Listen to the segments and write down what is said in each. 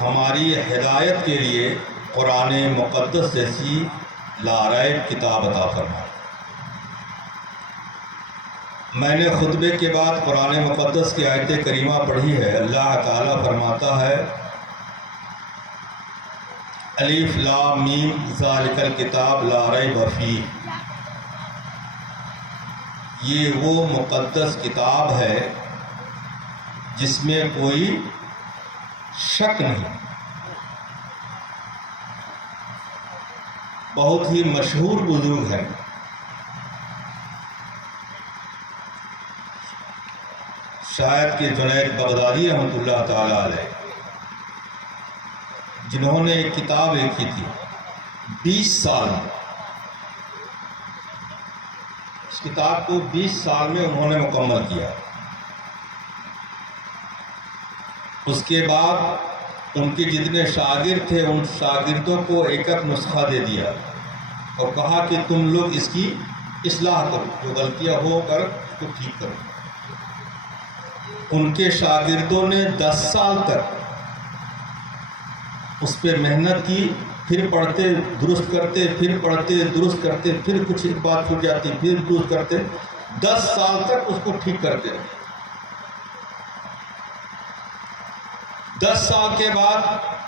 ہماری ہدایت کے لیے قرآن مقدس جیسی لاریب کتاب عطا فرمائے۔ میں نے خطبے کے بعد قرآن مقدس کی آیت کریمہ پڑھی ہے۔ اللہ تعالیٰ فرماتا ہے الف لام میم ذالک الکتاب لا ریب فیہ، یہ وہ مقدس کتاب ہے جس میں کوئی شک نہیں۔ بہت ہی مشہور بزرگ ہیں، شاید کہ جنید بغدادی رحمۃ اللہ تعالیٰ علیہ، جنہوں نے ایک کتاب لکھی تھی 20 سال میں۔ اس کتاب کو 20 سال میں انہوں نے مکمل کیا۔ اس کے بعد ان کے جتنے شاگرد تھے ان شاگردوں کو ایک ایک نسخہ دے دیا اور کہا کہ تم لوگ اس کی اصلاح کرو، جو غلطیاں ہو کر اس کو ٹھیک کرو۔ ان کے شاگردوں نے 10 سال تک اس پہ محنت کی، پھر پڑھتے درست کرتے، پھر پڑھتے درست کرتے، پھر کچھ ایک بات چھوٹ جاتی پھر درست کرتے، 10 سال تک اس کو ٹھیک کرتے رہے۔ 10 سال کے بعد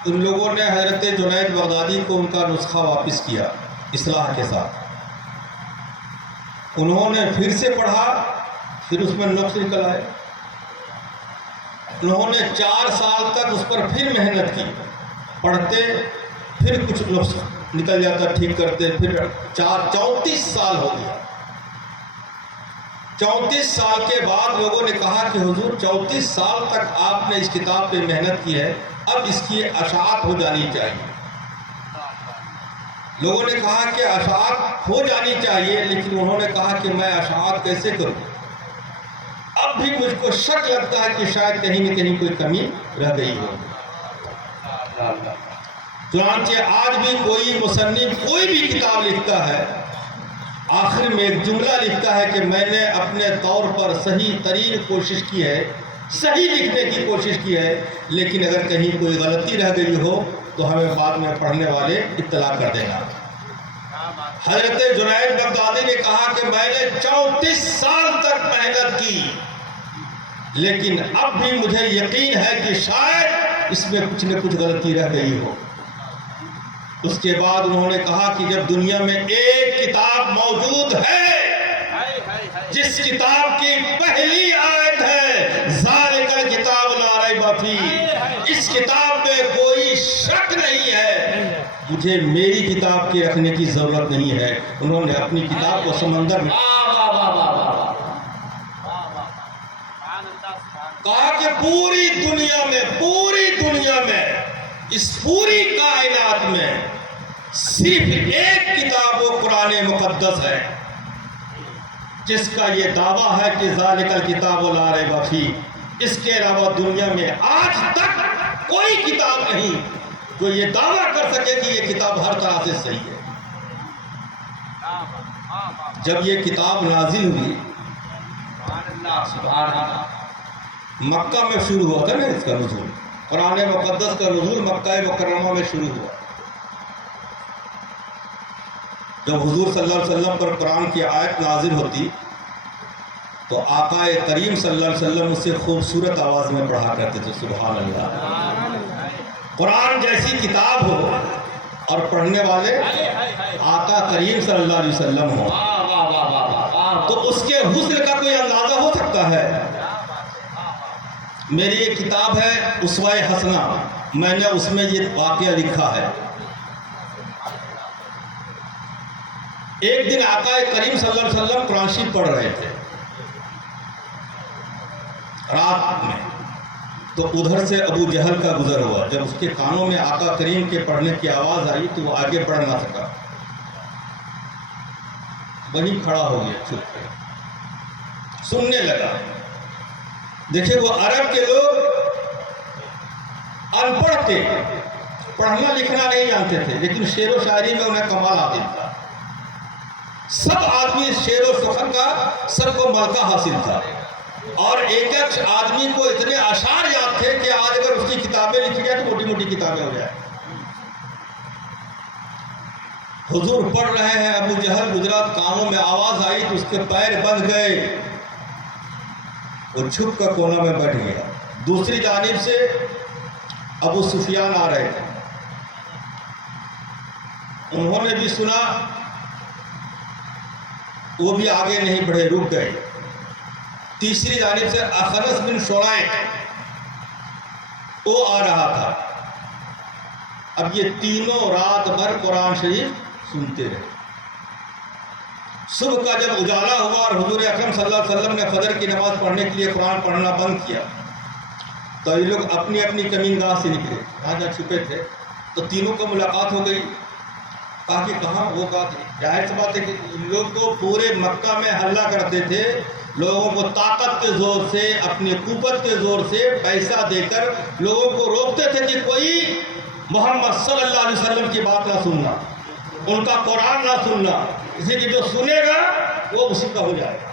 ان لوگوں نے حضرت جنید بغدادی کو ان کا نسخہ واپس کیا اصلاح کے ساتھ۔ انہوں نے پھر سے پڑھا، پھر اس میں نقص نکل آئے۔ انہوں نے 4 سال تک اس پر پھر محنت کی، پڑھتے پھر کچھ نقص نکل جاتا، ٹھیک کرتے، پھر 34 سال ہو گیا۔ 34 سال کے بعد لوگوں نے کہا کہ حضور 34 سال تک آپ نے اس کتاب پہ محنت کی ہے، اب اس کی اشاعت ہو جانی چاہیے۔ لوگوں نے کہا کہ اشاعت ہو جانی چاہیے، لیکن انہوں نے کہا کہ میں اشاعت کیسے کروں؟ اب بھی مجھ کو شک لگتا ہے کہ شاید کہیں نہ کہیں کوئی کمی رہ گئی ہو۔ چنانچہ آج بھی کوئی مصنف کوئی بھی کتاب لکھتا ہے، آخر میں ایک جملہ لکھتا ہے کہ میں نے اپنے طور پر صحیح ترین کوشش کی ہے، صحیح لکھنے کی کوشش کی ہے، لیکن اگر کہیں کوئی غلطی رہ گئی ہو تو ہمیں بعد میں پڑھنے والے اطلاع کر دینا۔ حضرت جنید بغدادی نے کہا کہ میں نے 34 سال تک محنت کی، لیکن اب بھی مجھے یقین ہے کہ شاید اس میں کچھ نہ کچھ غلطی رہ گئی ہو۔ اس کے بعد انہوں نے کہا کہ جب دنیا میں ایک کتاب موجود ہے جس کتاب کی پہلی آیت ہے ذالک الکتاب لا ریب فیہ، اس کتاب میں کوئی شک نہیں ہے، مجھے میری کتاب کے رکھنے کی ضرورت نہیں ہے۔ انہوں نے اپنی کتاب کو سمندر میں کہا کہ پوری دنیا میں اس پوری کائنات میں صرف ایک کتاب و قرآن مقدس ہے جس کا یہ دعویٰ ہے کہ ذالک الکتاب لا ریب فیہ۔ اس کے علاوہ دنیا میں آج تک کوئی کتاب نہیں جو یہ دعویٰ کر سکے کہ یہ کتاب ہر طرح سے صحیح ہے۔ جب یہ کتاب نازل ہوئی سبحان اللہ، مکہ میں شروع ہوا تھا نا اس کا نزول، قرآن مقدس کا نزول مکہ مکرمہ میں شروع ہوا۔ جب حضور صلی اللہ علیہ وسلم پر قرآن کی آیت نازل ہوتی تو آقا کریم صلی اللہ علیہ وسلم اس سے خوبصورت آواز میں پڑھا کرتے تھے سبحان اللہ۔ قرآن جیسی کتاب ہو اور پڑھنے والے آقا کریم صلی اللہ علیہ وسلم ہو تو اس کے حسن کا کوئی اندازہ ہو سکتا ہے؟ میری ایک کتاب ہے اسوہ حسنہ، میں نے اس میں یہ واقعہ لکھا ہے۔ ایک دن آقا کریم صلی اللہ علیہ وسلم قرآن شریف پڑھ رہے تھے رات میں، تو ادھر سے ابو جہل کا گزر ہوا۔ جب اس کے کانوں میں آقا کریم کے پڑھنے کی آواز آئی تو وہ آگے پڑھ نہ سکا، وہیں کھڑا ہو گیا چھپ کے سننے لگا۔ دیکھیں وہ عرب کے لوگ ان پڑھ تھے، پڑھنا لکھنا نہیں جانتے تھے، لیکن شعر و شاعری میں انہیں کمال حاصل تھا۔ سب آدمی شعر و سخن کا سب کو ملکہ حاصل تھا، اور ایک ایک آدمی کو اتنے اشعار یاد تھے کہ آج اگر اس کی کتاب کتابیں لکھی جائیں تو موٹی موٹی کتابیں ہو جائیں. حضور پڑھ رہے ہیں, ابو جہل گزرا, کانوں میں آواز آئی تو اس کے پیر بندھ گئے, وہ چھپ کر کونا میں بیٹھ گیا. دوسری جانب سے ابو سفیان آ رہے تھے, انہوں نے بھی سنا, وہ بھی آگے نہیں بڑھے, رک گئے. تیسری جانب سے اخنس بن شرائح وہ آ رہا تھا. اب یہ تینوں رات بھر قرآن شریف سنتے رہے. صبح کا جب اجالا ہوا اور حضور اکرم صلی اللہ علیہ وسلم نے فجر کی نماز پڑھنے کے لیے قرآن پڑھنا بند کیا تو یہ لوگ اپنی اپنی کمین گاہ سے نکلے, جہاں چھپے تھے. تو تینوں کو ملاقات ہو گئی. کہا کہ کہاں, وہ کہا تھی. ظاہر سی بات ہے کہ لوگ تو پورے مکہ میں حملہ کرتے تھے, لوگوں کو طاقت کے زور سے, اپنی قوت کے زور سے پیسہ دے کر لوگوں کو روکتے تھے کہ کوئی محمد صلی اللہ علیہ وسلم کی بات نہ سننا, ان کا قرآن نہ سننا, اسی کی جو سنے گا وہ اسی کا ہو جائے گا.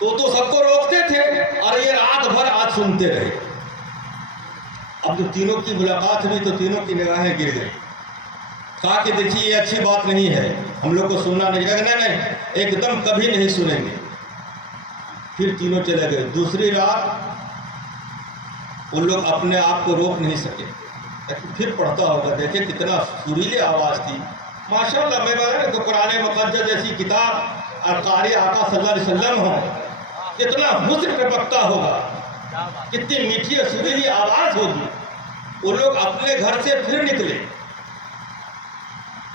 تو سب کو روکتے تھے اور یہ رات بھر آج سنتے رہے. اب جو تینوں کی ملاقات ہوئی تو تینوں کی نگاہیں گر گئی. کہا کہ دیکھیے یہ اچھی بات نہیں ہے, ہم لوگ کو سننا نہیں. نہیں, ایک دم کبھی نہیں سنیں گے. پھر تینوں چلے گئے. دوسری رات ان لوگ اپنے آپ کو روک نہیں سکے. پھر پڑھتا ہوگا, دیکھیں کتنا سریلی آواز تھی. ماشاءاللہ, میں بتا تو قرآن مقدس جیسی کتاب اور قاری آقا صلی اللہ علیہ وسلم ہو, کتنا حسن ٹپکتا ہوگا, کتنی میٹھی اور سریلی آواز ہوگی. وہ لوگ اپنے گھر سے پھر نکلے,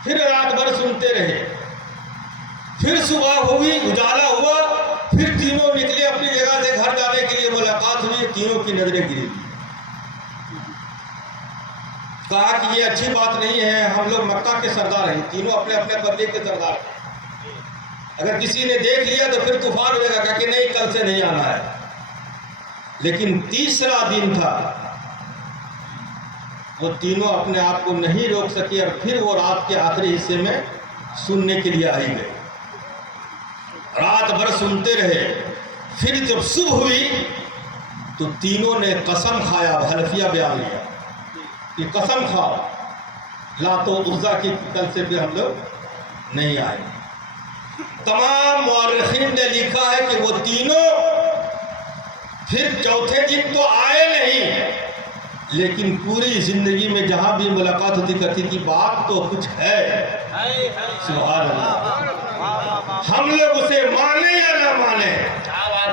پھر رات بھر سنتے رہے. پھر صبح ہوئی, اجالا ہوا, پھر تینوں نکلے اپنی جگہ سے گھر جانے کے لیے. ملاقات ہوئی, تینوں کی نظریں گری. کہا کہ یہ اچھی بات نہیں ہے, ہم لوگ مکہ کے سردار ہیں, تینوں اپنے اپنے قبیلے کے سردار ہیں. اگر کسی نے دیکھ لیا تو پھر طوفان ہو جائے گا, کہ نہیں کل سے نہیں آنا ہے. لیکن تیسرا دن تھا, وہ تینوں اپنے آپ کو نہیں روک سکے اور پھر وہ رات کے آخری حصے میں سننے کے لیے آئی گئے. رات بھر سنتے رہے. پھر جب صبح ہوئی تو تینوں نے قسم کھایا, حلفیہ بیان لیا کہ قسم کھاؤ لات و عزا کی, کل سے پھر ہم لوگ نہیں آئے. تمام مورخین نے لکھا ہے کہ وہ تینوں پھر چوتھے دن تو آئے نہیں, لیکن پوری زندگی میں جہاں بھی ملاقات ہوتی کرتی کہ بات تو کچھ ہے. سبحان اللہ. ہم لوگ اسے مانے یا نہ مانے,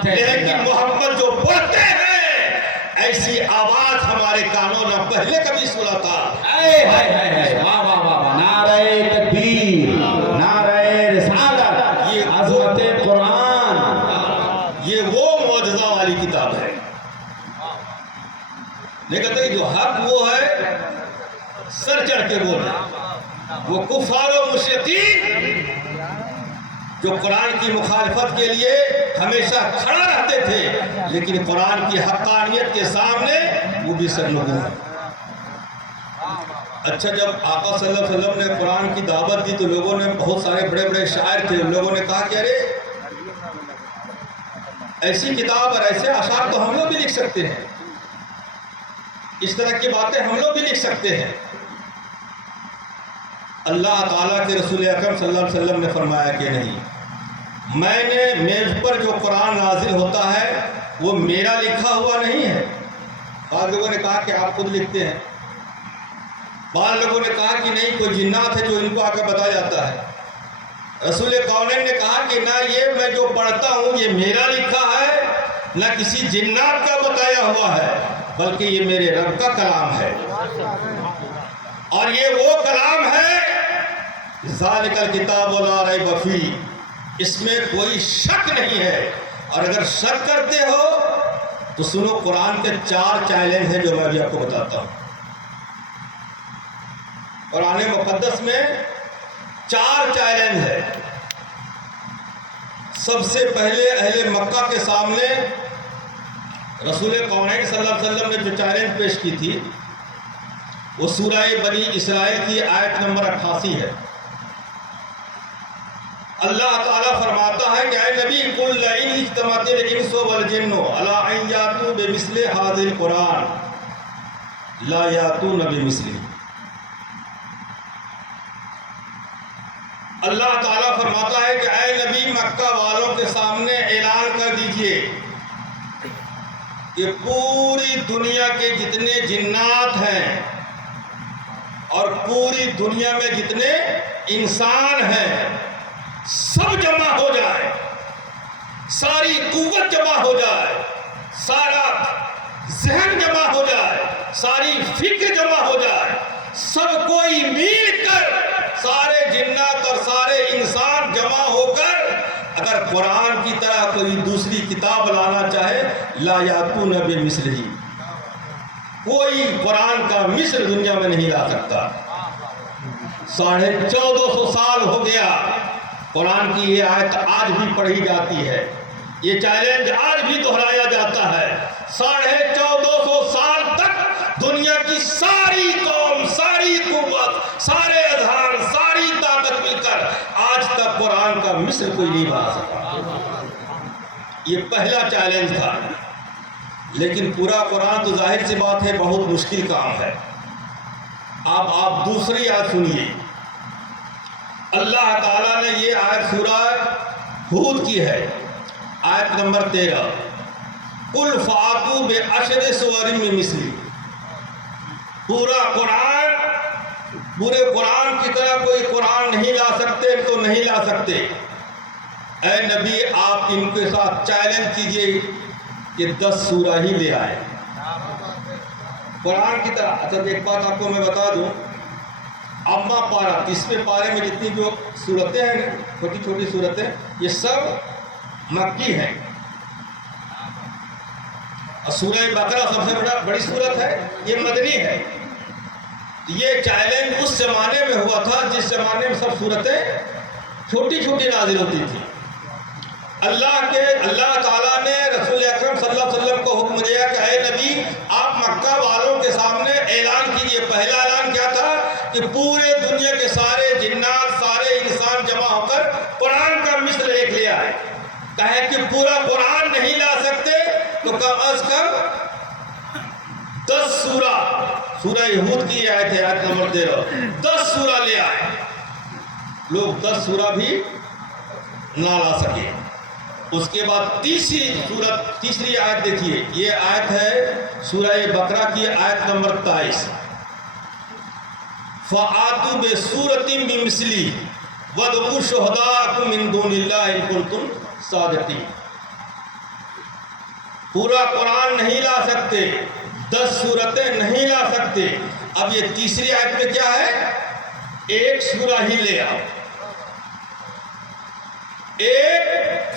لیکن محمد جو پڑھتے ہیں ایسی آواز ہمارے کانوں نہ پہلے کبھی سنا تھا. نعرہ تکبیر, نعرہ رسالت, یہ عظمت قرآن, یہ وہ معجزہ والی کتاب ہے. لیکن کہ جو حق وہ ہے سر چڑھ کے بول رہے, وہ کفار و مشرکین جو قرآن کی مخالفت کے لیے ہمیشہ کھڑا رہتے تھے, لیکن قرآن کی حقانیت کے سامنے وہ بھی سرنگوں ہیں. اچھا, جب آقا صلی اللہ علیہ وسلم نے قرآن کی دعوت دی تو لوگوں نے, بہت سارے بڑے بڑے شاعر تھے, ان لوگوں نے کہا کہ ارے ایسی کتاب اور ایسے اشعار تو ہم لوگ بھی لکھ سکتے ہیں, اس طرح کی باتیں ہم لوگ بھی لکھ سکتے ہیں. اللہ تعالیٰ کے رسول اکرم صلی اللہ علیہ وسلم نے فرمایا کہ نہیں, میں نے میز پر جو قرآن نازل ہوتا ہے وہ میرا لکھا ہوا نہیں ہے. بعض لوگوں نے کہا کہ آپ خود لکھتے ہیں, بعض لوگوں نے کہا کہ نہیں, کوئی جنات ہے جو ان کو آ کے بتایا جاتا ہے. رسول کونین نے کہا کہ نہ, یہ میں جو پڑھتا ہوں یہ میرا لکھا ہے, نہ کسی جنات کا بتایا ہوا ہے, بلکہ یہ میرے رب کا کلام ہے. اور یہ وہ کلام ہے ذالک الکتاب لا ریب فیہ, اس میں کوئی شک نہیں ہے. اور اگر شک کرتے ہو تو سنو, قرآن کے 4 چیلنج ہیں جو میں بھی آپ کو بتاتا ہوں. قرآن مقدس میں 4 چیلنج ہے. سب سے پہلے اہل مکہ کے سامنے رسول کونین صلی اللہ علیہ وسلم نے جو چیلنج پیش کی تھی وہ سورہ بنی اسرائیل کی آیت نمبر 88 ہے. اللہ تعالیٰ فرماتا ہے کہ اے نبی, قل لئن اجتمعت الانس والجن علی ان یاتوا بمثل ھذا القرآن لا یاتون بمثلہ۔ اللہ تعالیٰ فرماتا ہے کہ اے نبی مکہ والوں کے سامنے اعلان کر دیجئے کہ پوری دنیا کے جتنے جنات ہیں اور پوری دنیا میں جتنے انسان ہیں سب جمع ہو جائے، ساری قوت جمع ہو جائے، سارا ذہن جمع ہو جائے، ساری فکر جمع ہو جائے، سب کوئی مل کر، سارے جنات اور سارے انسان جمع ہو کر اگر قرآن کی طرح کوئی دوسری کتاب لانا چاہے لا یاتون بمثلہ، کوئی قرآن کا مثل دنیا میں نہیں لا سکتا۔ 1450 سال ہو گیا قرآن کی یہ آیت آج بھی پڑھی جاتی ہے، یہ چیلنج آج بھی دہرایا جاتا ہے۔ 1450 سال تک دنیا کی ساری قوم، ساری قوت، سارے اذہان، ساری طاقت مل کر آج تک قرآن کا مثل کوئی نہیں بنا سکا۔ یہ پہلا چیلنج تھا، لیکن پورا قرآن تو ظاہر سی بات ہے بہت مشکل کام ہے۔ اب آپ دوسری آیت سنیے، اللہ تعالیٰ نے یہ آیت سورہ ہود کی ہے، آیت نمبر 13، قُلْ فَأْتُوا بِعَشْرِ سُوَرٍ مِّن مِّثْلِهِ۔ پورے قرآن کی طرح کوئی قرآن نہیں لا سکتے تو نہیں لا سکتے۔ اے نبی آپ ان کے ساتھ چیلنج کیجئے کہ 10 سورہ ہی لے آئے قرآن کی طرح۔ اچھا ایک بات آپ کو میں بتا دوں، اما پارہ 30ویں پارے میں جتنی جو صورتیں ہیں، چھوٹی چھوٹی صورتیں، یہ سب مکی ہیں۔ سورہ بقرہ سب سے بڑی صورت ہے، یہ مدنی ہے۔ یہ چیلنج اس زمانے میں ہوا تھا جس زمانے میں سب صورتیں چھوٹی چھوٹی نازل ہوتی تھی۔ اللہ تعالیٰ نے رسول اکرم صلی اللہ علیہ وسلم کو حکم دیا کہ اے نبی آپ مکہ والوں کے سامنے اعلان کیجئے۔ پہلا اعلان کیا تھا کہ پورے دنیا کے سارے جنات، سارے انسان جمع ہو کر قرآن کا مثل ایک لے آئے۔ کہے کہ پورا قرآن نہیں لا سکتے تو کم از کم 10 سورہ ہود کی آیت ہے، آیت نمبر 13، 10 سورہ لے آئے۔ لوگ 10 سورہ بھی نہ لا سکے۔ اس کے بعد تیسری آیت دیکھیے، یہ آیت ہے سورہ بقرہ کی آیت نمبر 23، فَآتُوا بِسُورَةٍ مِّن مِّثْلِهِ وَادْعُوا شُهَدَاءَكُم مِّن دُونِ اللَّهِ إِن كُنتُمْ صَادِقِينَ۔ پورا قرآن نہیں لا سکتے، 10 سورتیں نہیں لا سکتے۔ اب یہ تیسری آیت میں کیا ہے؟ ایک سورہ ہی لے آؤ، ایک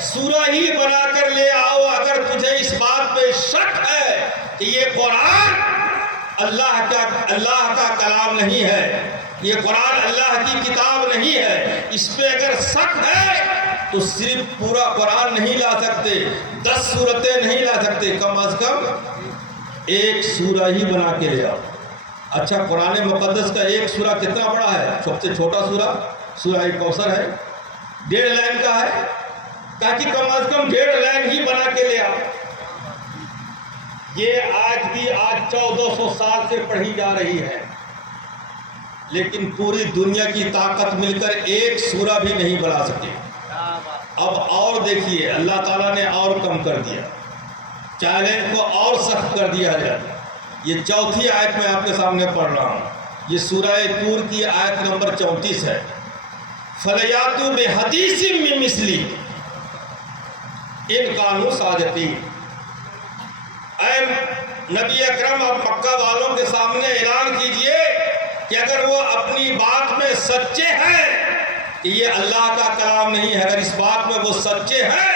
سورہ ہی بنا کر لے آؤ۔ اگر تجھے اس بات پہ شک ہے کہ یہ قرآن اللہ کا کلام نہیں ہے، یہ قرآن اللہ کی کتاب نہیں ہے، اس پہ اگر شک ہے تو صرف پورا قرآن نہیں لا سکتے، 10 سورتیں نہیں لا سکتے، کم از کم ایک سورہ ہی بنا کے لے آؤ۔ اچھا قرآن مقدس کا ایک سورہ کتنا بڑا ہے؟ سب سے چھوٹا سورہ کوثر ہے، 1.5 لائن کا ہے، تاکہ کم از کم 1.5 لائن ہی بنا کے لے آؤ۔ یہ آج 1400 سال سے پڑھی جا رہی ہے، لیکن پوری دنیا کی طاقت مل کر ایک سورہ بھی نہیں بنا سکے۔ اب اور دیکھیے اللہ تعالیٰ نے اور کم کر دیا، چیلنج کو اور سخت کر دیا ہے۔ یہ چوتھی آیت میں آپ کے سامنے پڑھ رہا ہوں، یہ سورہ طور کی آیت نمبر 34 ہے، فَلْيَأْتُوا بِحَدِيثٍ مِّن مِّثْلِهِ إِن كَانُوا صَادِقِينَ۔ اے نبی اکرم آپ مکہ والوں کے سامنے اعلان کیجئے کہ اگر وہ اپنی بات میں سچے ہیں کہ یہ اللہ کا کلام نہیں ہے، اگر اس بات میں وہ سچے ہیں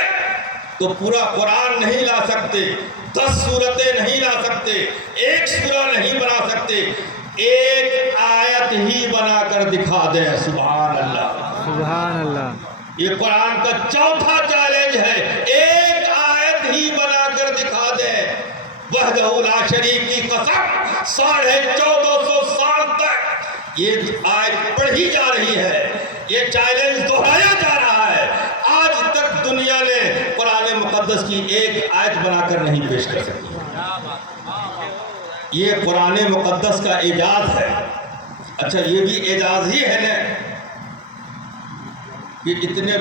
تو پورا قرآن نہیں لا سکتے، 10 سورتیں نہیں لا سکتے، ایک سورہ نہیں بنا سکتے، ایک آیت ہی بنا کر دکھا دیں۔ سبحان اللہ، سبحان اللہ۔ یہ قرآن کا چوتھا چیلنج ہے، ایک آیت ہی بنا کر دکھا دیں۔ وحدہ لا شریک کی قسم 1450 سال تک یہ آیت پڑھی جا رہی ہے، یہ چیلنج دہرایا جا رہا ہے، آج تک دنیا نے قرآن مقدس کی ایک آیت بنا کر نہیں پیش کر سکی۔ یہ قرآن مقدس کا اعجاز ہے۔ اچھا یہ بھی اعجاز ہی ہے نا کہ اتنے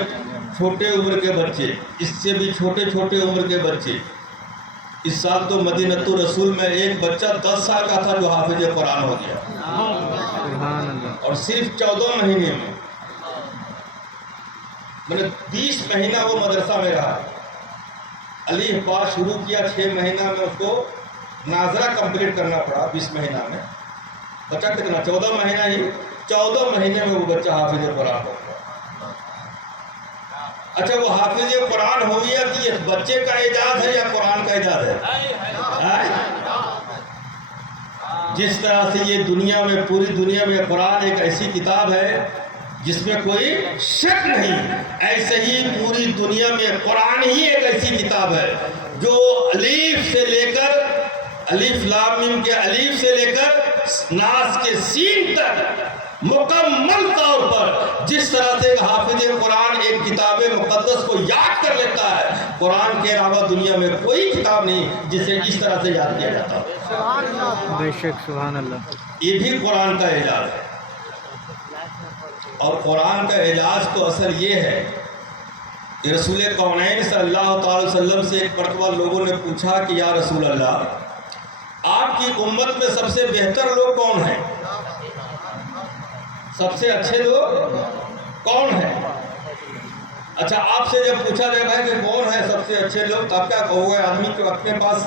چھوٹے عمر کے بچے، اس سے بھی چھوٹے چھوٹے عمر کے بچے، اس سال تو مدینۃ الرسول میں ایک بچہ 10 سال کا تھا جو حافظ قرآن ہو گیا، سبحان اللہ، اور صرف 14 مہینے میں، مطلب 20 مہینہ وہ مدرسہ میں رہا، الف با شروع کیا 6 مہینہ میں، اس کو ناظرہ کمپلیٹ کرنا پڑا 20 مہینہ میں، بچہ کتنا 14 مہینہ ہی، 14 مہینے میں وہ بچہ حافظ قرآن ہو گیا۔ اچھا وہ حافظ قرآن ہو گیا کہ یہ بچے کا اعجاز ہے یا قرآن کا اعجاز ہے؟ جس طرح سے یہ دنیا میں، پوری دنیا میں قرآن ایک ایسی کتاب ہے جس میں کوئی شک نہیں، ایسے ہی پوری دنیا میں قرآن ہی ایک ایسی کتاب ہے جو الف سے لے کر، الف لام میم کے الف سے لے کر ناس کے سین تک مکمل طور پر جس طرح سے ایک حافظ قرآن ایک کتاب مقدس کو یاد کر لیتا ہے، قرآن کے علاوہ دنیا میں کوئی کتاب نہیں جسے اس طرح سے یاد کیا جاتا ہے۔ بے شک سبحان اللہ، یہ بھی قرآن کا اعجاز ہے۔ اور قرآن کا اعجاز تو اثر یہ ہے کہ رسول کونین صلی اللہ تعالی وسلم سے ایک مرتبہ لوگوں نے پوچھا کہ یا رسول اللہ، آپ کی امت میں سب سے بہتر لوگ کون ہیں؟ سب سے اچھے لوگ کون ہیں؟ اچھا آپ سے جب پوچھا جائے گا کہ کون ہے سب سے اچھے لوگ، تو آپ کیا کہو گے؟ آدمی کے اپنے پاس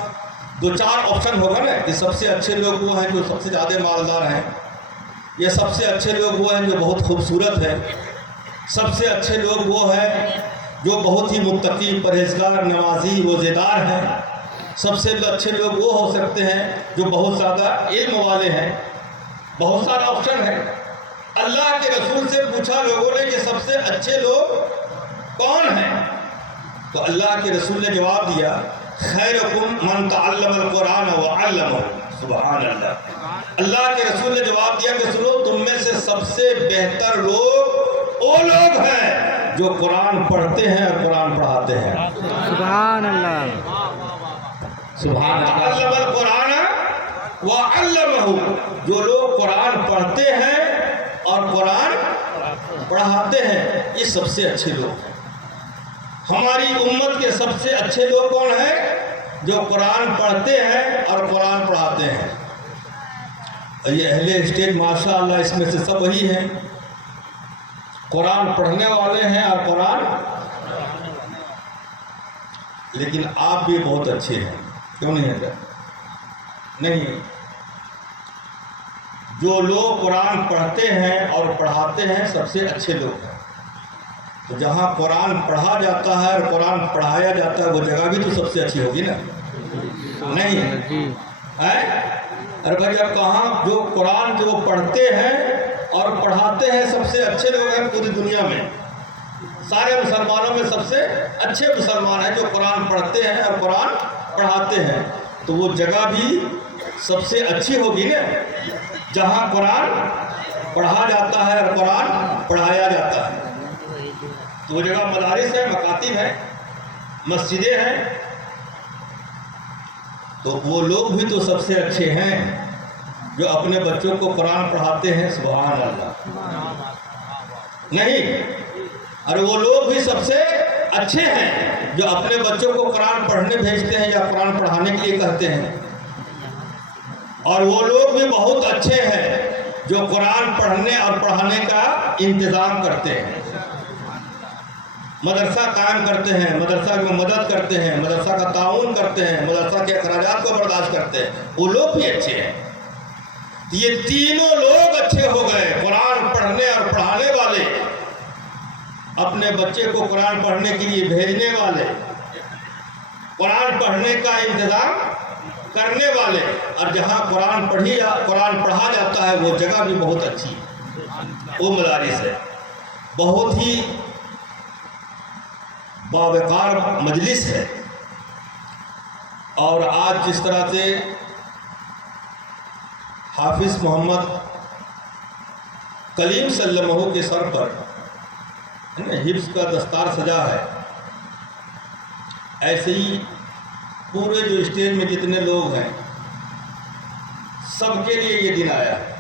2-4 آپشن ہوگا نا کہ سب سے اچھے لوگ وہ ہیں جو سب سے زیادہ مالدار ہیں، یا سب سے اچھے لوگ وہ ہیں جو بہت خوبصورت ہیں، سب سے اچھے لوگ وہ ہیں جو بہت ہی متقی، پرہیزگار، نمازی، روزے دار ہیں، سب سے اچھے لوگ وہ ہو سکتے ہیں جو بہت زیادہ علم والے ہیں۔ بہت سارا آپشن ہے۔ اللہ کے رسول سے پوچھا لوگوں نے کہ سب سے اچھے لوگ کون ہیں؟ تو اللہ کے رسول نے جواب دیا، خیرکم من تعلم القرآن وعلمہ۔ سبحان اللہ۔ اللہ کے رسول نے جواب دیا کہ سنو، تم میں سے سب سے بہتر لوگ وہ لوگ ہیں جو قرآن پڑھتے ہیں اور قرآن پڑھاتے ہیں۔ سبحان اللہ، سبحان اللہ، تعلم القرآن وعلمہ، جو لوگ قرآن پڑھتے ہیں اور قرآن پڑھاتے ہیں، یہ سب سے اچھے لوگ ہیں۔ ہماری امت کے سب سے اچھے لوگ کون ہیں؟ جو قرآن پڑھتے ہیں اور قرآن پڑھاتے ہیں۔ یہ اہل اسٹیج ماشاء اللہ اس میں سے سب وہی ہیں، قرآن پڑھنے والے ہیں اور قرآن، لیکن آپ بھی بہت اچھے ہیں، کیوں نہیں ہے؟ نہیں، جو لوگ قرآن پڑھتے ہیں اور پڑھاتے ہیں سب سے اچھے لوگ ہیں۔ تو جہاں قرآن پڑھا جاتا ہے اور قرآن پڑھایا جاتا ہے وہ جگہ بھی تو سب سے اچھی ہوگی نا؟ نہیں ہے؟ ارے بھائی اب کہاں جو قرآن جو پڑھتے ہیں اور پڑھاتے ہیں سب سے اچھے لوگ ہیں پوری دنیا میں، سارے مسلمانوں میں سب سے اچھے مسلمان ہیں جو قرآن پڑھتے ہیں اور قرآن پڑھاتے ہیں، تو وہ جگہ بھی سب سے اچھی ہوگی نا جہاں قرآن پڑھا جاتا ہے اور قرآن پڑھایا جاتا ہے۔ تو وہ جگہ مدارس ہیں، مکاتب ہیں، مسجدیں ہیں، تو وہ لوگ بھی تو سب سے اچھے ہیں جو اپنے بچوں کو قرآن پڑھاتے ہیں۔ سبحان اللہ۔ نہیں، اور وہ لوگ بھی سب سے اچھے ہیں جو اپنے بچوں کو قرآن پڑھنے بھیجتے ہیں یا قرآن پڑھانے کے لیے کہتے ہیں، اور وہ لوگ بھی بہت اچھے ہیں جو قرآن پڑھنے اور پڑھانے کا انتظام کرتے ہیں، مدرسہ قائم کرتے ہیں، مدرسہ میں مدد کرتے ہیں، مدرسہ کا تعاون کرتے ہیں، مدرسہ کے اخراجات کو برداشت کرتے ہیں، وہ لوگ بھی اچھے ہیں۔ یہ تینوں لوگ اچھے ہو گئے، قرآن پڑھنے اور پڑھانے والے، اپنے بچے کو قرآن پڑھنے کے لیے بھیجنے والے، قرآن پڑھنے کا انتظام کرنے والے، اور جہاں قرآن پڑھا جاتا ہے وہ جگہ بھی بہت اچھی ہے، وہ مدارس ہے، بہت ہی باوقار مجلس ہے۔ اور آج جس طرح سے حافظ محمد کلیم صلی اللہ علیہ وسلم کے سر پر حفظ کا دستار سجا ہے، ایسے ہی پورے جو اسٹیج میں جتنے لوگ ہیں سب کے لیے یہ دن آیا ہے۔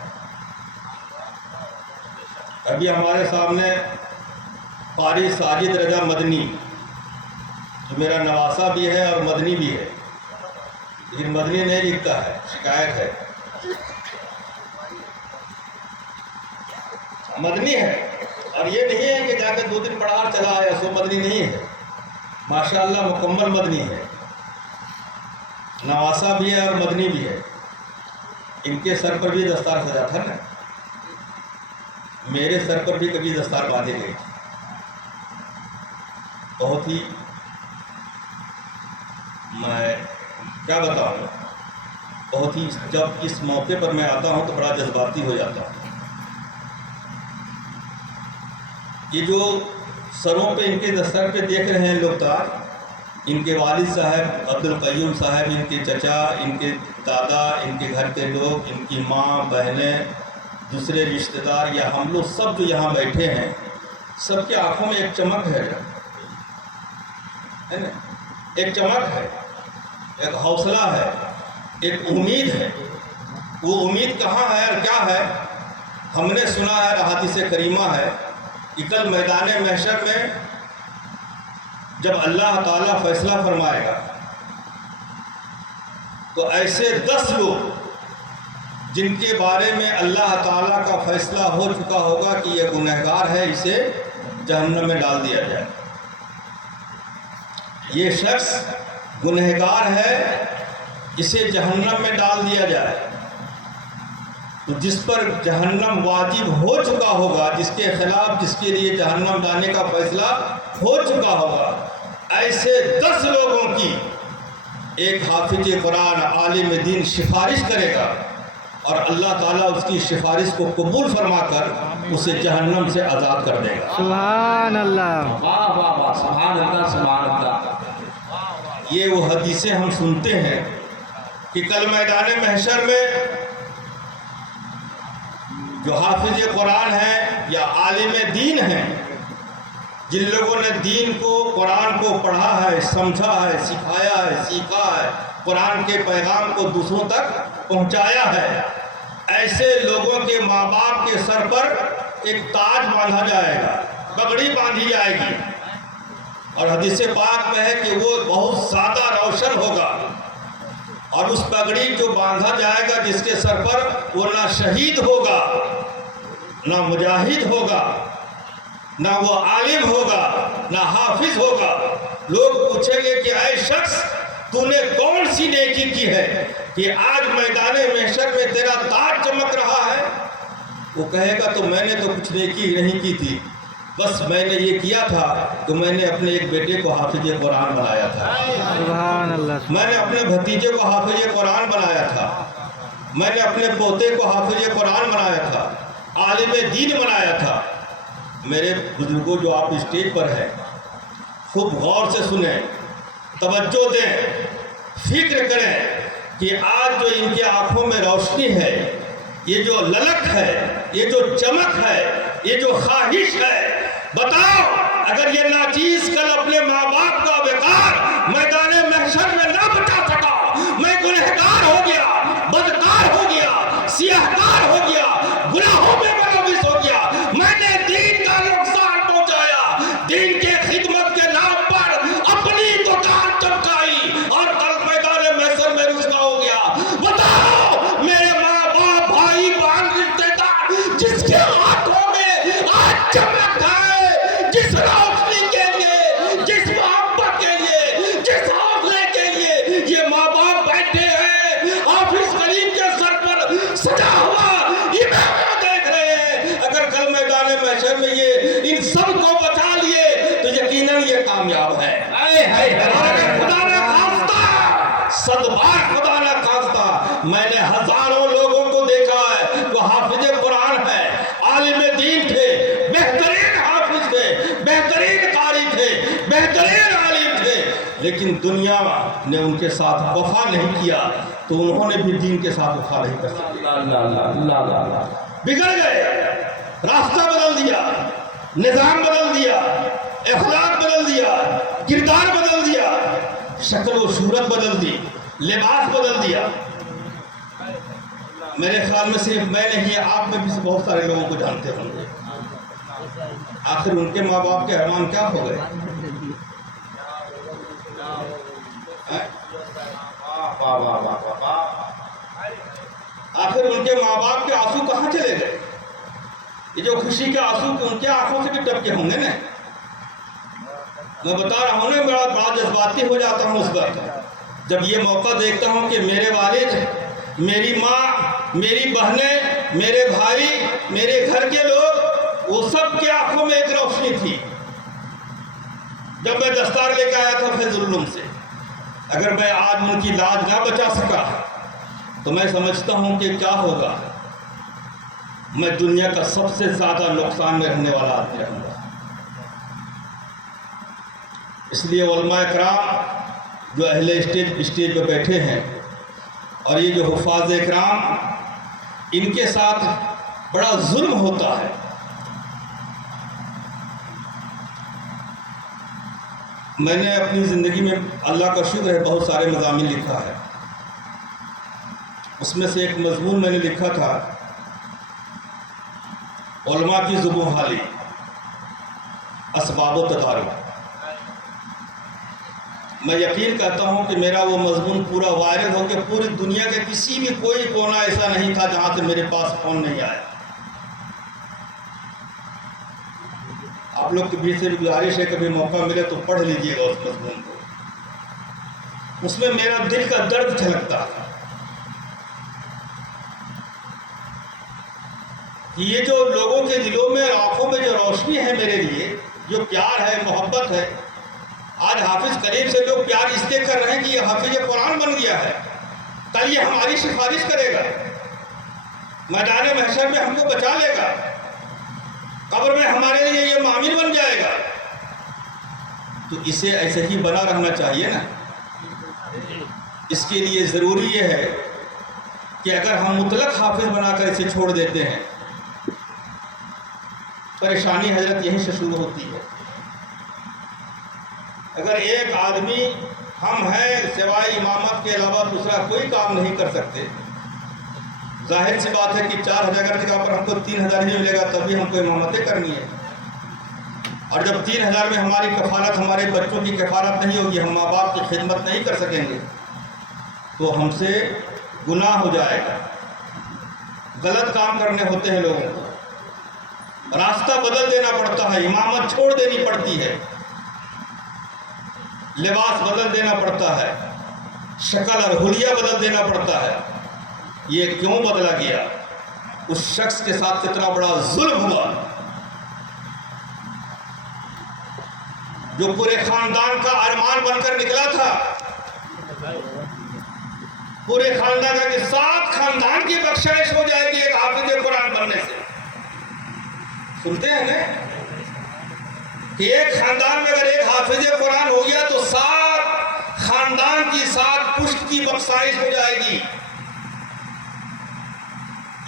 ابھی ہمارے سامنے قاری ساجد رضا مدنی، جو میرا نواسہ بھی ہے اور مدنی بھی ہے، لیکن مدنی نہیں لکھتا ہے، شکایت ہے، مدنی ہے۔ اور یہ نہیں ہے کہ جا کے 2 دن پڑھا اور چلا آیا، سو مدنی نہیں ہے، ماشاءاللہ مکمل مدنی ہے، نواسہ بھی ہے اور مدنی بھی ہے۔ ان کے سر پر بھی دستار سجا تھا نا، میرے سر پر بھی کبھی دستار باندھی گئی تھی، بہت ہی، میں کیا بتاؤں، بہت ہی، جب اس موقع پر میں آتا ہوں تو بڑا جذباتی ہو جاتا ہوں۔ یہ جو سروں پہ ان کے دستار پہ دیکھ رہے ہیں لوگ تار، ان کے والد صاحب عبد القیوم صاحب، ان کے چچا، ان کے دادا، ان کے گھر کے لوگ، ان کی ماں، بہنیں، دوسرے رشتہ دار یا ہم لوگ سب جو یہاں بیٹھے ہیں، سب کی آنکھوں میں ایک چمک ہے نا، ایک چمک ہے، ایک حوصلہ ہے، ایک امید ہے۔ وہ امید کہاں ہے اور کیا ہے؟ ہم نے سنا ہے، احادیث کریمہ ہے کہ کل میدان محشر میں جب اللہ تعالیٰ فیصلہ فرمائے گا تو ایسے 10 لوگ جن کے بارے میں اللہ تعالیٰ کا فیصلہ ہو چکا ہوگا کہ یہ گنہگار ہے، اسے جہنم میں ڈال دیا جائے، یہ شخص گنہگار ہے، اسے جہنم میں ڈال دیا جائے، تو جس پر جہنم واجب ہو چکا ہوگا، جس کے خلاف، جس کے لیے جہنم ڈالنے کا فیصلہ ہو چکا ہوگا، ایسے 10 لوگوں کی ایک حافظ قرآن، عالم دین سفارش کرے گا، اور اللہ تعالیٰ اس کی سفارش کو قبول فرما کر اسے جہنم سے آزاد کر دے گا۔ سبحان اللہ، واہ واہ واہ، سبحان اللہ سبحان اللہ۔ یہ وہ حدیثیں ہم سنتے ہیں کہ کل میدان محشر میں جو حافظ قرآن ہیں یا عالم دین ہیں، جن لوگوں نے دین کو، قرآن کو پڑھا ہے، سمجھا ہے، سکھایا ہے، سیکھا ہے، قرآن کے پیغام کو دوسروں تک پہنچایا ہے، ایسے لوگوں کے ماں باپ کے سر پر ایک تاج باندھا جائے گا، پگڑی باندھی جائے گی، اور حدیث پاک میں ہے کہ وہ بہت زیادہ روشن ہوگا، اور اس پگڑی جو باندھا جائے گا جس کے سر پر، وہ نہ شہید ہوگا، نہ مجاہد ہوگا، نہ وہ عالم ہوگا، نہ حافظ ہوگا۔ لوگ پوچھیں گے کہ اے شخص، تو نے کون سی نیکی کی ہے کہ آج میدان محشر میں تیرا تاج چمک رہا ہے؟ وہ کہے گا تو میں نے تو کچھ نیکی نہیں کی تھی، بس میں نے یہ کیا تھا کہ میں نے اپنے ایک بیٹے کو حافظ قرآن بنایا تھا، سبحان اللہ، میں نے اپنے بھتیجے کو حافظ قرآن بنایا تھا، میں نے اپنے پوتے کو حافظ قرآن بنایا تھا، عالم دین بنایا تھا۔ میرے بزرگوں جو آپ اسٹیج پر ہیں، خوب غور سے سنیں، توجہ دیں، فکر کریں کہ آج جو ان کے آنکھوں میں روشنی ہے، یہ جو للک ہے، یہ جو چمک ہے، یہ جو خواہش ہے، بتاؤ اگر یہ ناچیز کل اپنے ماں باپ کا وقار میدان محشر میں نہ بچا سکا، میں گنہگار ہو گیا، بدکار ہو گیا، سیاہکار ہو گیا، گناہوں میں ملوث ہو گیا، میں نے دین کا نقصان پہنچایا، دین کے خدمت کے نام پر اپنی دکان چمکائی، اور کل میدان محشر میں رسوا ہو گیا۔ بتاؤ میرے ماں باپ، بھائی بہن، رشتے دار، جس کے ہاتھوں میں آج چمک ہے، جس روشنی کے لیے، جس محبت کے لیے، جس حوصلے کے لیے یہ ماں باپ بیٹھے ہیں، حافظ کریم کے سر پر سجا ہوا امام دیکھ رہے ہیں، اگر کل میدان محشر میں یہ ان سب کو بچا لیے تو یقیناً یہ کامیاب ہے۔ خدا نہ خواستہ، صد بار خدا نہ خواستہ، میں نے ہزاروں لوگوں کو دیکھا ہے وہ حافظ قرآن ہے، عالم دین تھے، بہترین حافظ تھے، بہترین قاری تھے، بہترین عالم تھے، لیکن دنیا نے ان کے ساتھ وفا نہیں کیا تو انہوں نے بھی دین کے ساتھ وفا نہیں کر سکتے، بگڑ گئے، راستہ بدل دیا، نظام بدل دیا، اخلاق بدل دیا، کردار بدل دیا، شکل و صورت بدل دی، لباس بدل دیا۔ میرے خیال میں صرف میں نہیں، آپ میں بھی سے بہت سارے لوگوں کو جانتے ہوں گے۔ آخر ان کے ماں باپ کے ارمان کیا ہو گئے؟ آخر ان کے ماں باپ کے آنسو کہاں چلے گئے؟ یہ جو خوشی کے آنسو ان کے آنکھوں سے بھی ٹپکے ہوں گے نا۔ میں بتا رہا ہوں نا، بڑا جذباتی ہو جاتا ہوں اس وقت جب یہ موقع دیکھتا ہوں کہ میرے والد، میری ماں، میری بہنیں، میرے بھائی، میرے گھر کے لوگ، وہ سب کے آنکھوں میں ایک روشنی تھی جب میں دستار لے کے آیا تھا فیض العلوم سے۔ اگر میں آج ان کی لاج نہ بچا سکا تو میں سمجھتا ہوں کہ کیا ہوگا، میں دنیا کا سب سے زیادہ نقصان میں رہنے والا آدمی رہوں گا۔ اس لیے علماء کرام جو اہل اسٹیج پہ بیٹھے ہیں اور یہ جو حفاظ کرام، ان کے ساتھ بڑا ظلم ہوتا ہے۔ میں نے اپنی زندگی میں اللہ کا شکر ہے بہت سارے مضامین لکھا ہے۔ اس میں سے ایک مضمون میں نے لکھا تھا علماء کی زبوں حالی، اسباب و تدارک۔ میں یقین کرتا ہوں کہ میرا وہ مضمون پورا وائرل ہو کے پوری دنیا کے کسی بھی کوئی کونا ایسا نہیں تھا جہاں سے میرے پاس فون نہیں آیا۔ آپ لوگ کے بیچ سے گزارش ہے کبھی موقع ملے تو پڑھ لیجئے گا اس مضمون کو۔ اس میں میرا دل کا درد جھلکتا ہے کہ یہ جو لوگوں کے دلوں میں، آنکھوں میں جو روشنی ہے میرے لیے، جو پیار ہے، محبت ہے، آج حافظ کریم سے لوگ پیار اس لیے کر رہے ہیں کہ یہ حافظ قرآن بن گیا ہے، کل یہ ہماری سفارش کرے گا، میدان محشر میں ہم کو بچا لے گا، قبر میں ہمارے لیے یہ معامل بن جائے گا۔ تو اسے ایسے ہی بنا رہنا چاہیے نا۔ اس کے لیے ضروری یہ ہے کہ اگر ہم مطلق حافظ بنا کر اسے چھوڑ دیتے ہیں، پریشانی حضرت یہیں سے شروع ہوتی ہے۔ اگر ایک آدمی ہم ہیں سوائے امامت کے علاوہ دوسرا کوئی کام نہیں کر سکتے، ظاہر سی بات ہے کہ 4,000 کی جگہ پر ہم کو 3,000 ہی ملے گا، تبھی ہم کو امامتیں کرنی ہے۔ اور جب 3,000 میں ہماری کفالت، ہمارے بچوں کی کفالت نہیں ہوگی، ہم ماں باپ کی خدمت نہیں کر سکیں گے، تو ہم سے گناہ ہو جائے گا۔ غلط کام کرنے ہوتے ہیں لوگوں کو، راستہ بدل دینا پڑتا ہے، امامت چھوڑ دینی پڑتی ہے، لباس بدل دینا پڑتا ہے، شکل اور حلیہ بدل دینا پڑتا ہے۔ یہ کیوں بدلا گیا؟ اس شخص کے ساتھ کتنا بڑا ظلم ہوا جو پورے خاندان کا ارمان بن کر نکلا تھا، پورے خاندان کا کہ 7 خاندان کی بخشائش ہو جائے گی ایک حافظ قرآن بننے سے۔ سنتے ہیں نا کہ ایک خاندان میں اگر ایک حافظ قرآن ہو گیا تو 7 خاندان کی 7 پشت کی بخشائش ہو جائے گی۔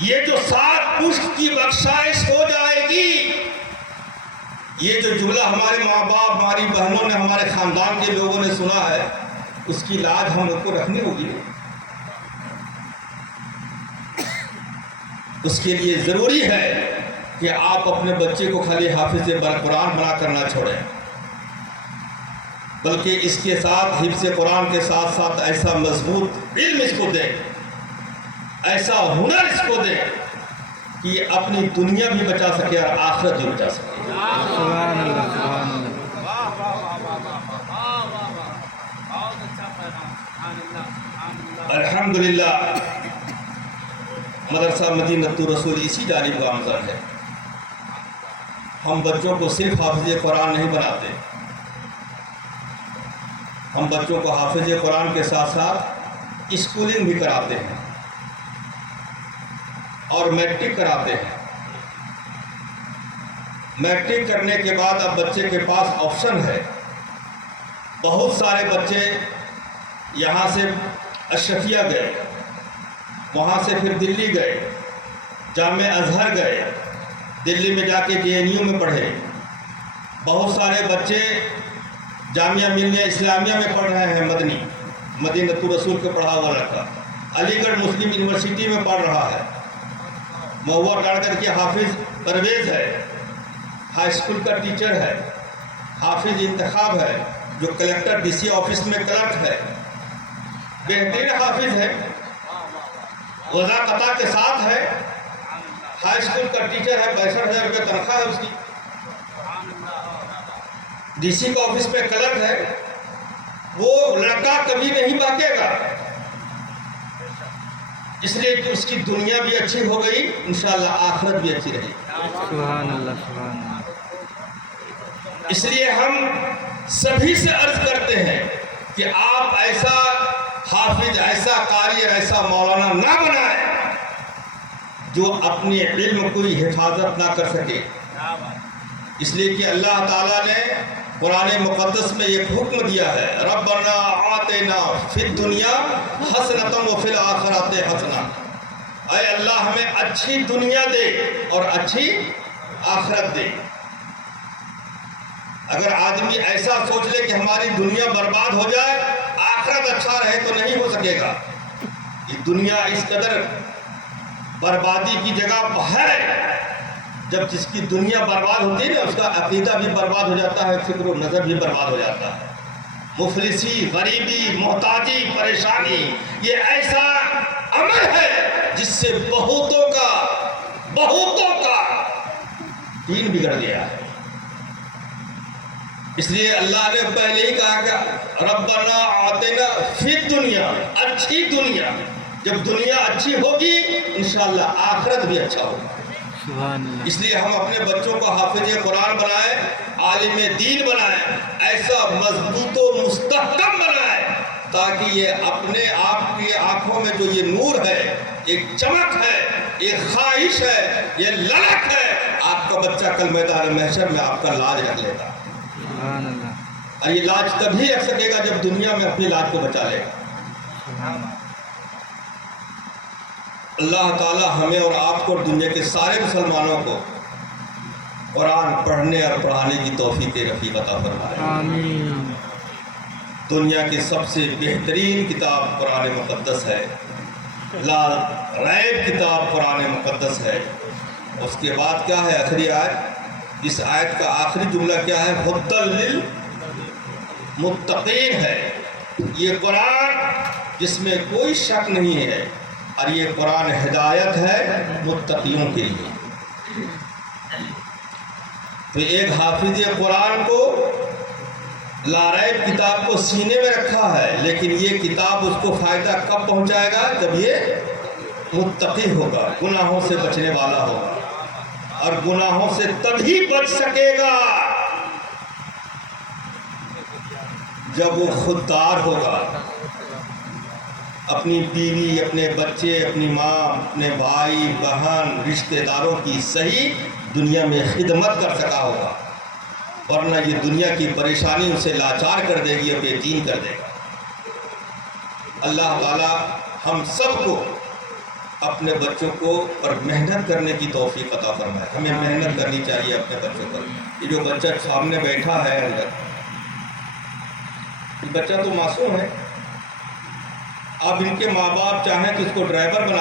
یہ جو 7 پشت کی بخشائش ہو جائے گی، یہ جو جملہ ہمارے ماں باپ، ہماری بہنوں نے، ہمارے خاندان کے لوگوں نے سنا ہے، اس کی لاج ہم لوگ کو رکھنی ہوگی۔ اس کے لیے ضروری ہے کہ آپ اپنے بچے کو خالی حافظ قرآن بنا کر نہ چھوڑیں، بلکہ اس کے ساتھ حفظ قرآن کے ساتھ ساتھ ایسا مضبوط علم اس کو دیں، ایسا ہنر اس کو دیں کہ یہ اپنی دنیا بھی بچا سکے اور آخرت بھی بچا سکے۔ سبحان اللہ، سبحان اللہ۔ الحمدللہ مدرسہ مدینۃ الرسول اسی جانب گامزن ہے۔ ہم بچوں کو صرف حافظ قرآن نہیں بناتے، ہم بچوں کو حافظ قرآن کے ساتھ ساتھ اسکولنگ بھی کراتے ہیں اور میٹرک کراتے ہیں۔ میٹرک کرنے کے بعد اب بچے کے پاس آپشن ہے۔ بہت سارے بچے یہاں سے اشرفیہ گئے، وہاں سے پھر دلی گئے، جامع ازہر گئے، دلی میں جا کے JNU میں پڑھے۔ بہت سارے بچے جامعہ ملیہ اسلامیہ میں پڑھ رہے ہیں، مدنی مدینۃ الرسول کو پڑھا ہوا رکھا۔ علی گڑھ مسلم یونیورسٹی میں پڑھ رہا ہے، مہوا ٹاڑکر کے حافظ پرویز ہے، ہائی اسکول کا ٹیچر ہے، حافظ انتخاب ہے، جو کلکٹر ڈی سی آفس میں کلرک ہے، بہترین حافظ ہے، وضع قطع کے ساتھ ہے، ہائی اسکول کا ٹیچر ہے، 62,000 روپے تنخواہ ہے اس کی، ڈی سی کا آفس میں کلرک ہے۔ وہ لڑکا کبھی نہیں بھاگے گا، اس لیے کہ اس کی دنیا بھی اچھی ہو گئی، انشاءاللہ آخرت بھی اچھی رہے گی۔ سبحان اللہ سبحان اللہ۔ اس لیے ہم سبھی سے عرض کرتے ہیں کہ آپ ایسا حافظ، ایسا قاری اور ایسا مولانا نہ بنائیں جو اپنے علم کوئی حفاظت نہ کر سکے، اس لیے کہ اللہ تعالیٰ نے قرآن مقدس میں ایک حکم دیا ہے، ربنا آتنا فی الدنیا حسنۃ وفی الآخرۃ حسنہ، اے اللہ ہمیں اچھی دنیا دے اور اچھی آخرت دے۔ اگر آدمی ایسا سوچ لے کہ ہماری دنیا برباد ہو جائے آخرت اچھا رہے تو نہیں ہو سکے گا۔ یہ دنیا اس قدر بربادی کی جگہ ہے، جب جس کی دنیا برباد ہوتی ہے نا اس کا عقیدہ بھی برباد ہو جاتا ہے، فکر و نظر بھی برباد ہو جاتا ہے۔ مفلسی، غریبی، محتاجی، پریشانی یہ ایسا عمل ہے جس سے بہتوں کا دین بگڑ گیا ہے۔ اس لیے اللہ نے پہلے ہی کہا کہ ربنا آتنا فی الدنیا، اچھی دنیا، جب دنیا اچھی ہوگی انشاءاللہ آخرت بھی اچھا ہوگا۔ سبحان اللہ۔ اس لیے ہم اپنے بچوں کو حافظ قرآن بنائیں، عالم دین بنائیں، ایسا مضبوط و مستحکم بنائیں تاکہ یہ اپنے آپ کی آنکھوں میں جو یہ نور ہے، ایک چمک ہے، ایک خواہش ہے، یہ للک ہے، آپ کا بچہ کل میدان محشر میں آپ کا لاج رکھ لے گا۔ سبحان اللہ۔ اور یہ لاج تبھی رکھ سکے گا جب دنیا میں اپنی لاج کو بچا لے گا۔ اللہ تعالی ہمیں اور آپ کو اور دنیا کے سارے مسلمانوں کو قرآن پڑھنے اور پڑھانے کی توفیق رفیق عطا فرمائے۔ آمین۔ دنیا کی سب سے بہترین کتاب قرآن مقدس ہے، لا ریب کتاب قرآن مقدس ہے۔ اس کے بعد کیا ہے آخری آیت؟ اس آیت کا آخری جملہ کیا ہے؟ ہدی للمتقین ہے۔ یہ قرآن جس میں کوئی شک نہیں ہے، اور یہ قرآن ہدایت ہے متقیوں کے لیے۔ تو ایک حافظ قرآن کو لاریب کتاب کو سینے میں رکھا ہے، لیکن یہ کتاب اس کو فائدہ کب پہنچائے گا؟ جب یہ متقی ہوگا، گناہوں سے بچنے والا ہوگا، اور گناہوں سے تبھی بچ سکے گا جب وہ خوددار ہوگا، اپنی بیوی، اپنے بچے، اپنی ماں، اپنے بھائی بہن، رشتہ داروں کی صحیح دنیا میں خدمت کر سکا ہوگا، ورنہ یہ دنیا کی پریشانی اسے لاچار کر دے گی اور بے دین کر دے گا۔ اللہ تعالی ہم سب کو اپنے بچوں کو پر محنت کرنے کی توفیق عطا فرمائے۔ ہمیں محنت کرنی چاہیے اپنے بچوں پر۔ یہ جو بچہ سامنے بیٹھا ہے اندر، یہ بچہ تو معصوم ہے، اب ان کے ماں باپ چاہیں تو اس کو ڈرائیور بنا